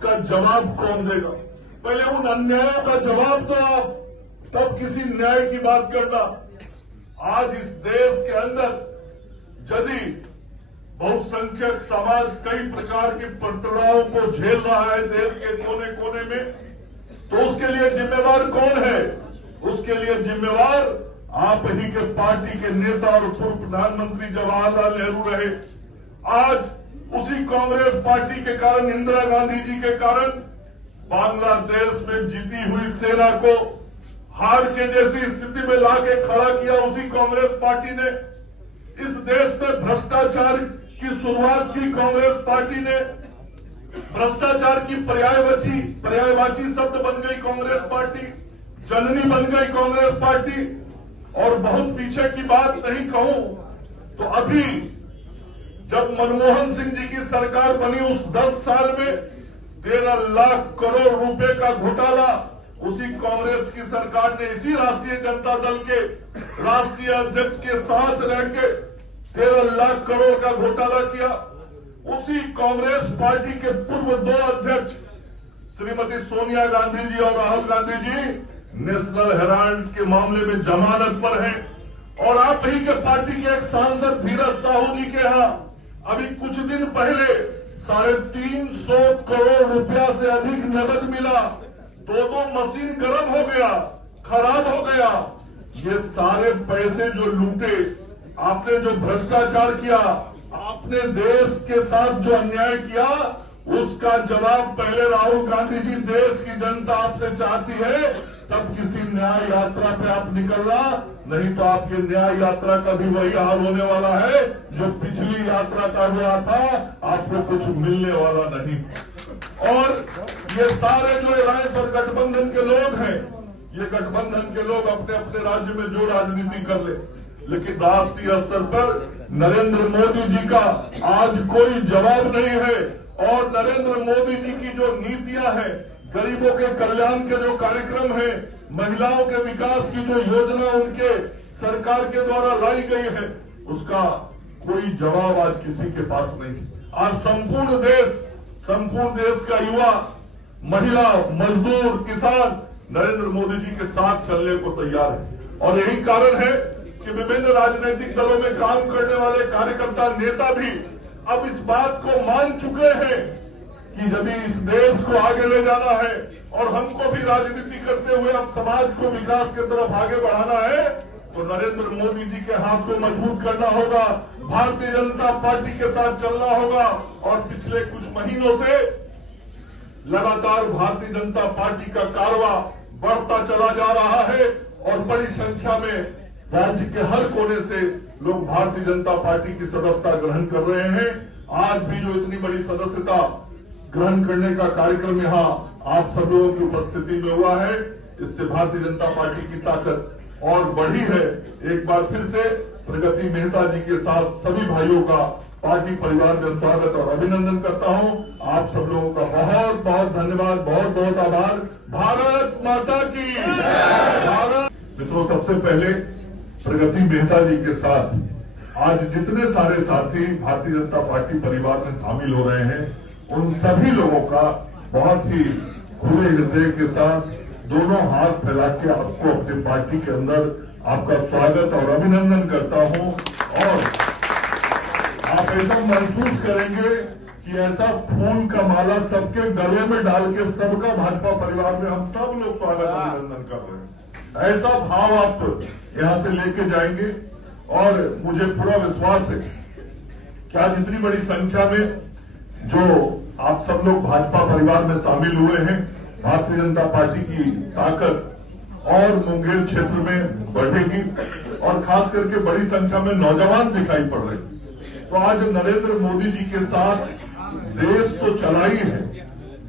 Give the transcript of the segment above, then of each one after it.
उसका जवाब कौन देगा? पहले उन अन्यायों का जवाब दो आप, तब किसी न्याय की बात करना। आज इस देश के अंदर यदि बहुसंख्यक समाज कई प्रकार की प्रताड़नाओं को झेल रहा है देश के कोने कोने में, तो उसके लिए जिम्मेवार कौन है? उसके लिए जिम्मेवार आप ही के पार्टी के नेता और पूर्व प्रधानमंत्री जवाहरलाल नेहरू रहे। आज उसी कांग्रेस पार्टी के कारण, इंदिरा गांधी जी के कारण बांग्लादेश में जीती हुई सेना को हार के जैसी स्थिति में लाके खड़ा किया उसी कांग्रेस पार्टी ने। इस देश में भ्रष्टाचार की शुरुआत की कांग्रेस पार्टी ने। भ्रष्टाचार की पर्यायवाची शब्द बन गई कांग्रेस पार्टी, जननी बन गई कांग्रेस पार्टी। और बहुत पीछे की बात नहीं कहूं तो अभी जब मनमोहन सिंह जी की सरकार बनी उस 10 साल में 13 लाख करोड़ रुपए का घोटाला उसी कांग्रेस की सरकार ने इसी राष्ट्रीय जनता दल के राष्ट्रीय अध्यक्ष के साथ रहकर 13 लाख करोड़ का घोटाला किया। उसी कांग्रेस पार्टी के पूर्व 2 अध्यक्ष श्रीमती सोनिया गांधी जी और राहुल गांधी जी नेशनल हेराल्ड के मामले में जमानत पर हैं। और आप ही के पार्टी के एक सांसद धीरज साहू जी के यहां अभी कुछ दिन पहले 350 करोड़ रुपया से अधिक नकद मिला। 2 मशीन गर्म हो गया, खराब हो गया। ये सारे पैसे जो लूटे, आपने जो भ्रष्टाचार किया, आपने देश के साथ जो अन्याय किया, उसका जवाब पहले राहुल गांधी जी, देश की जनता आपसे चाहती है। तब किसी न्याय यात्रा पे आप निकलना, नहीं तो आपकी न्याय यात्रा का भी वही हाल होने वाला है जो पिछली यात्रा का हुआ था। आपको कुछ मिलने वाला नहीं। और ये सारे जो अलायंस और गठबंधन के लोग हैं, ये गठबंधन के लोग अपने अपने राज्य में जो राजनीति कर ले, लेकिन राष्ट्रीय स्तर पर नरेंद्र मोदी जी का आज कोई जवाब नहीं है। और नरेंद्र मोदी जी की जो नीतियां हैं, गरीबों के कल्याण के जो कार्यक्रम हैं, महिलाओं के विकास की जो योजना उनके सरकार के द्वारा लाई गई है, उसका कोई जवाब आज किसी के पास नहीं। आज संपूर्ण देश का युवा, महिला, मजदूर, किसान नरेंद्र मोदी जी के साथ चलने को तैयार है। और यही कारण है कि विभिन्न राजनीतिक दलों में काम करने वाले कार्यकर्ता, नेता भी अब इस बात को मान चुके हैं कि यदि इस देश को आगे ले जाना है और हमको भी राजनीति करते हुए अब समाज को विकास की तरफ आगे बढ़ाना है, तो नरेंद्र मोदी जी के हाथ को मजबूत करना होगा, भारतीय जनता पार्टी के साथ चलना होगा। और पिछले कुछ महीनों से लगातार भारतीय जनता पार्टी का कारवा बढ़ता चला जा रहा है और बड़ी संख्या में राज्य के हर कोने से लोग भारतीय जनता पार्टी की सदस्यता ग्रहण कर रहे हैं। आज भी जो इतनी बड़ी सदस्यता ग्रहण करने का कार्यक्रम यहाँ आप सब लोगों की उपस्थिति में हुआ है, इससे भारतीय जनता पार्टी की ताकत और बढ़ी है। एक बार फिर से प्रगति मेहता जी के साथ सभी भाइयों का पार्टी परिवार में स्वागत और अभिनंदन करता हूं। आप सब लोगों का बहुत बहुत धन्यवाद, बहुत बहुत आभार। भारत माता की भारत। मित्रों, सबसे पहले प्रगति मेहता जी के साथ आज जितने सारे साथी भारतीय जनता पार्टी परिवार में शामिल हो रहे हैं, उन सभी लोगों का बहुत ही खुले हृदय के साथ दोनों हाथ फैला के आपको अपनी पार्टी के अंदर आपका स्वागत और अभिनंदन करता हूं। और आप ऐसा महसूस करेंगे कि ऐसा फूल का माला सबके गले में डाल के सबका भाजपा परिवार में हम सब लोग स्वागत अभिनंदन कर रहे हैं। ऐसा भाव आप यहां से लेके जाएंगे। और मुझे पूरा विश्वास है कि आज इतनी बड़ी संख्या में जो आप सब लोग भाजपा परिवार में शामिल हुए हैं, भारतीय जनता पार्टी की ताकत और मुंगेर क्षेत्र में बढ़ेगी और खास करके बड़ी संख्या में नौजवान दिखाई पड़ रहे हैं। तो आज नरेंद्र मोदी जी के साथ देश तो चला ही है,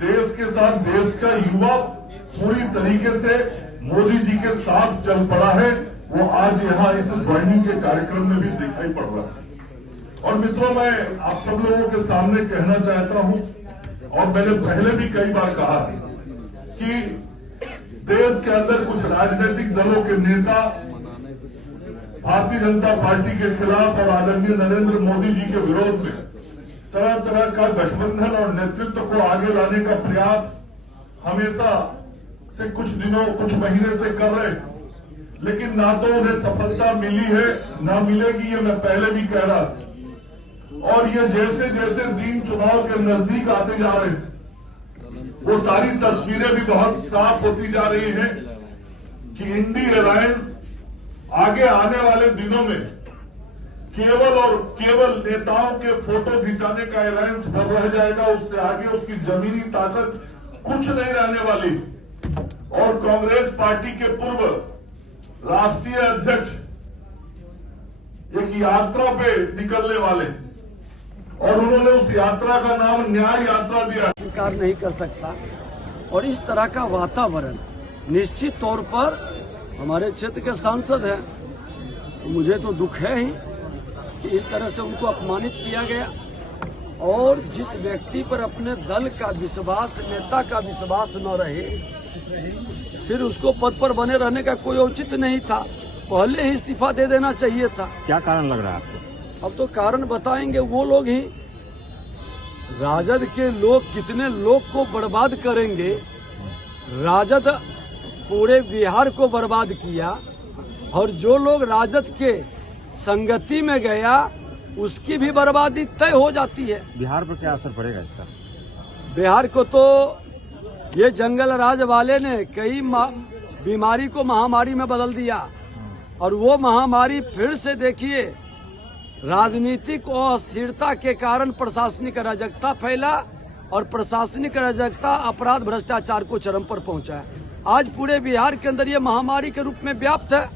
देश के साथ देश का युवा पूरी तरीके से मोदी जी के साथ चल पड़ा है। वो आज यहाँ इस ज्वाइनिंग के कार्यक्रम में भी दिखाई पड़ रहा है। और मित्रों, मैं आप सब लोगों के सामने कहना चाहता हूं, और मैंने पहले भी कई बार कहा कि देश के अंदर कुछ राजनीतिक दलों के नेता भारतीय जनता पार्टी के खिलाफ और आदरणीय नरेंद्र मोदी जी के विरोध में तरह तरह का गठबंधन और नेतृत्व को आगे लाने का प्रयास हमेशा से कुछ दिनों कुछ महीने से कर रहे हैं, लेकिन ना तो उन्हें सफलता मिली है ना मिलेगी, ये मैं पहले भी कह रहा था। और ये जैसे जैसे दिन चुनाव के नजदीक आते जा रहे हैं, वो सारी तस्वीरें भी बहुत साफ होती जा रही हैं कि इंडी अलायंस आगे आने वाले दिनों में केवल और केवल नेताओं के फोटो खिंचाने का अलायंस पर रह जाएगा। उससे आगे उसकी जमीनी ताकत कुछ नहीं रहने वाली। और कांग्रेस पार्टी के पूर्व राष्ट्रीय अध्यक्ष एक यात्रा पे निकलने वाले, और उन्होंने उस यात्रा का नाम न्याय यात्रा दिया। स्वीकार नहीं कर सकता। और इस तरह का वातावरण निश्चित तौर पर हमारे क्षेत्र के सांसद हैं, तो मुझे तो दुख है ही कि इस तरह से उनको अपमानित किया गया। और जिस व्यक्ति पर अपने दल का विश्वास, नेता का विश्वास न रहे, फिर उसको पद पर बने रहने का कोई औचित्य नहीं था, पहले ही इस्तीफा दे देना चाहिए था। क्या कारण लग रहा है आपको? अब तो कारण बताएंगे वो लोग ही। राजद के लोग कितने लोग को बर्बाद करेंगे। राजद पूरे बिहार को बर्बाद किया, और जो लोग राजद के संगति में गया उसकी भी बर्बादी तय हो जाती है। बिहार पर क्या असर पड़ेगा इसका? बिहार को तो ये जंगल राज वाले ने कई बीमारी को महामारी में बदल दिया, और वो महामारी फिर से देखिए, राजनीतिक अस्थिरता के कारण प्रशासनिक अराजकता फैला, और प्रशासनिक अराजकता अपराध भ्रष्टाचार को चरम पर पहुंचा है। आज पूरे बिहार के अंदर ये महामारी के रूप में व्याप्त है।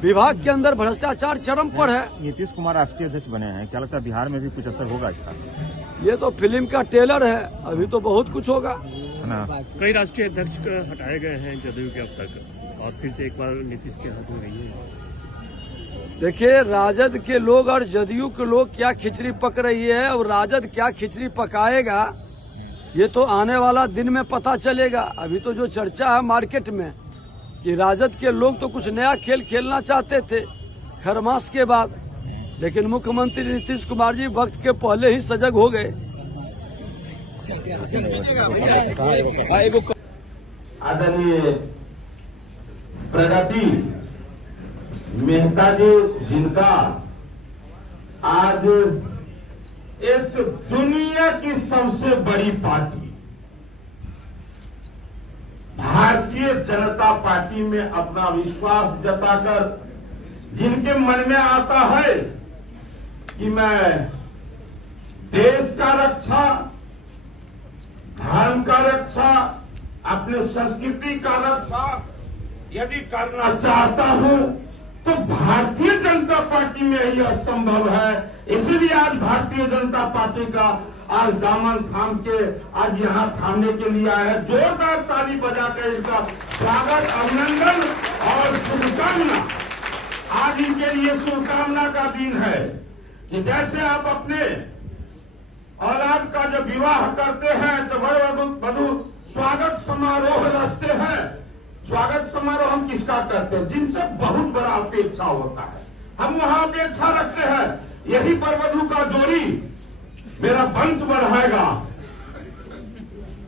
विभाग के अंदर भ्रष्टाचार चरम पर है। नीतीश कुमार राष्ट्रीय अध्यक्ष बने हैं, क्या लगता है बिहार में भी कुछ असर होगा इसका? ये तो फिल्म का ट्रेलर है, अभी तो बहुत कुछ होगा। है ना? कई राष्ट्रीय अध्यक्ष हटाए गए हैं जदयू के अब तक, और फिर से एक बार नीतीश के हाथ में रही है। देखिए, राजद के लोग और जदयू के लोग क्या खिचड़ी पक रही है, और राजद क्या खिचड़ी पकाएगा, ये तो आने वाला दिन में पता चलेगा। अभी तो जो चर्चा है मार्केट में कि राजद के लोग तो कुछ नया खेल खेलना चाहते थे खरमास के बाद, लेकिन मुख्यमंत्री नीतीश कुमार जी वक्त के पहले ही सजग हो गए। आदरणीय प्रगति मेहता जी, जिनका आज इस दुनिया की सबसे बड़ी पार्टी भारतीय जनता पार्टी में अपना विश्वास जताकर, जिनके मन में आता है कि मैं देश का रक्षा, धर्म का रक्षा, अपने संस्कृति का रक्षा यदि करना चाहता हूं तो भारतीय जनता पार्टी में यह संभव है। इसलिए आज भारतीय जनता पार्टी का आज दामन थाम के आज यहां थामने के लिए आया है। जोरदार ताली बजाकर इसका स्वागत, अभिनंदन और शुभकामना। आज इनके लिए शुभकामना का दिन है कि जैसे आप अपने औलाद का जब विवाह करते हैं तो वर वधू स्वागत समारोह रचते हैं। स्वागत समारोह हम किसका करते हैं? जिनसे बहुत बड़ा अपेक्षा होता है, हम वहां अपेक्षा रखते हैं यही वर वधू का जोड़ी मेरा वंश बढ़ाएगा,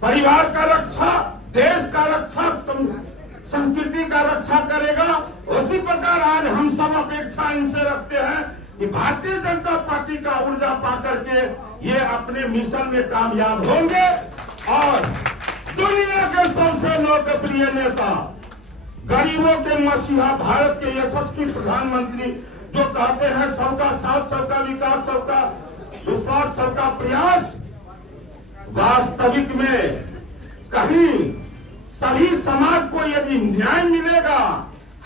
परिवार का रक्षा, देश का रक्षा, संस्कृति का रक्षा करेगा। उसी प्रकार आज हम सब अपेक्षा इनसे रखते हैं कि भारतीय जनता पार्टी का ऊर्जा पाकर के ये अपने मिशन में कामयाब होंगे और दुनिया के सबसे लोकप्रिय नेता, गरीबों के मसीहा, भारत के यशस्वी प्रधानमंत्री जो कहते हैं सबका साथ, सबका विकास, सबका विश्वास, सबका प्रयास, वास्तविक में कहीं सभी समाज को यदि न्याय मिलेगा,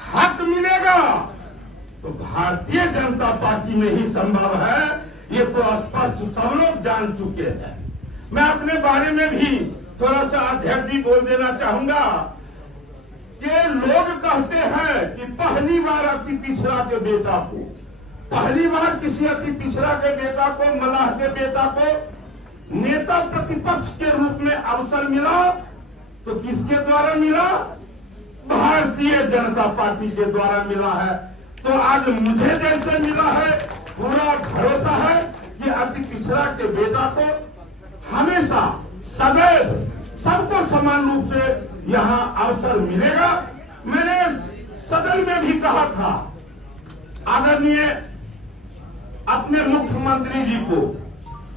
हक मिलेगा, तो भारतीय जनता पार्टी में ही संभव है। ये तो स्पष्ट सब लोग जान चुके हैं। मैं अपने बारे में भी थोड़ा सा अध्यक्ष जी बोल देना चाहूंगा कि लोग कहते हैं कि पहली बार अति पिछड़ा के बेटा को, पहली बार किसी अति पिछड़ा के बेटा को, मलाह के बेटा को नेता प्रतिपक्ष के रूप में अवसर मिला, तो किसके द्वारा मिला? भारतीय जनता पार्टी के द्वारा मिला है। तो आज मुझे जैसे मिला है, पूरा भरोसा है कि अति पिछड़ा के बेटा को हमेशा सदैव सबको समान रूप से यहाँ अवसर मिलेगा। मैंने सदन में भी कहा था आदरणीय अपने मुख्यमंत्री जी को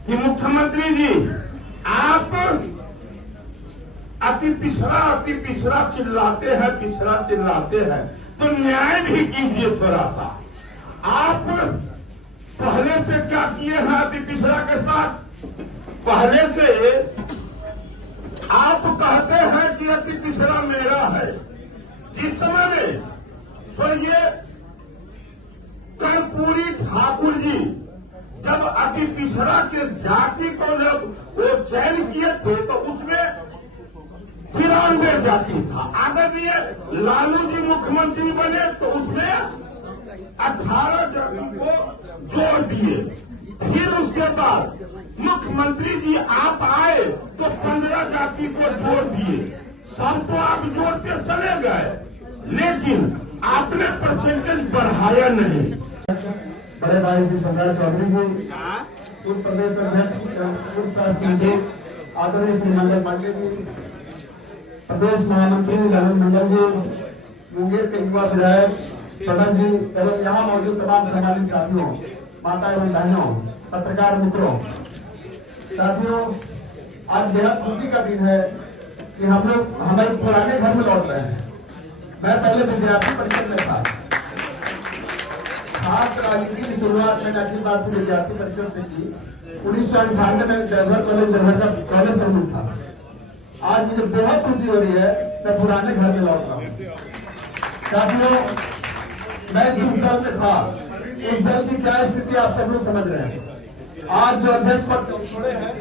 कि मुख्यमंत्री जी आप अति पिछड़ा चिल्लाते हैं तो न्याय भी कीजिए थोड़ा सा। आप पहले से क्या किए हैं अति पिछड़ा के साथ? पहले से आप कहते हैं कि अति पिछड़ा मेरा है। जिस समय में स्वर्गीय कर्पूरी ठाकुर जी जब अति पिछड़ा के जाति को जब वो चयन किए थे तो उसमें 93 जाति था। आदरणीय लालू जी मुख्यमंत्री बने तो उसमें 18 जाति को जोड़ दिए। फिर उसके बाद मुख्यमंत्री जी आप आए तो 15 जाति को जोड़ दिए। सब तो आप जोड़ते चले गए, लेकिन आपने परसेंटेज बढ़ाया नहीं। बड़े भाई श्री सम्राट चौधरी जी, पूर्व प्रदेश अध्यक्ष आदरणीय श्री मंडल पांडे जी, प्रदेश महामंत्री ललन मंडल जी, मुंगेर के युवा विधायक प्रधान जी एवं यहाँ मौजूद तमाम सम्मानित साथियों, माता एवं बहनों, पत्रकार मित्रों, साथियों, आज बेहद खुशी का दिन है कि हम लोग हमारे पुराने घर में लौट रहे हैं। मैं पहले विद्यार्थी परिषद में था। छात्र राजनीति की शुरुआत मैंने अखिल भारतीय विद्यार्थी परिषद से की। 1998 में देवघर का कॉलेज प्रमुख था। आज मुझे बहुत खुशी हो रही है, मैं पुराने घर में लौट रहा हूँ। साथियों, मैं जिस दल में था उस दल की क्या स्थिति आप सब लोग समझ रहे हैं। आज जो अध्यक्ष पद छोड़े हैं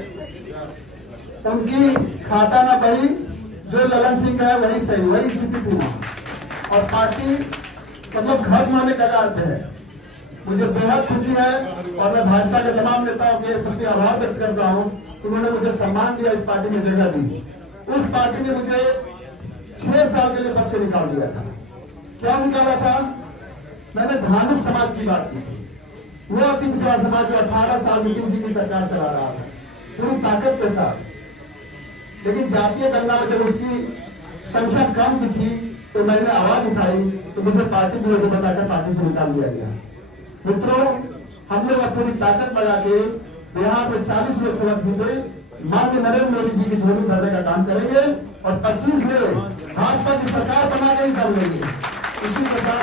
उनकी खाता न बही, जो ललन सिंह का है वही सही, वही स्थिति थी वहां। और पार्टी मतलब घर माने कगार पे है। मुझे बेहद खुशी है और मैं भाजपा के तमाम नेताओं के प्रति आभार व्यक्त करता हूं। उन्होंने मुझे सम्मान दिया, इस पार्टी में जगह दी। उस पार्टी ने मुझे 6 साल के लिए पद से निकाल दिया था। क्या निकाला था? मैंने धार्मिक समाज की बात की थी। वो अति पिछड़ा समाज जो 18 साल नितिन जी की सरकार चला रहा था पूरी ताकत के साथ, लेकिन जातीय गणना में जब उसकी संख्या कम थी तो मैंने आवाज उठाई तो मुझे पार्टी विरोधी बताकर पार्टी से निकाल दिया गया। मित्रों, हम लोग अपनी ताकत लगा के यहाँ पे 40 लोकसभा सीटें माननीय नरेंद्र मोदी जी की झोली भरने का काम करेंगे और 25 में भाजपा की सरकार बना के ही कर लेंगे। इसी प्रकार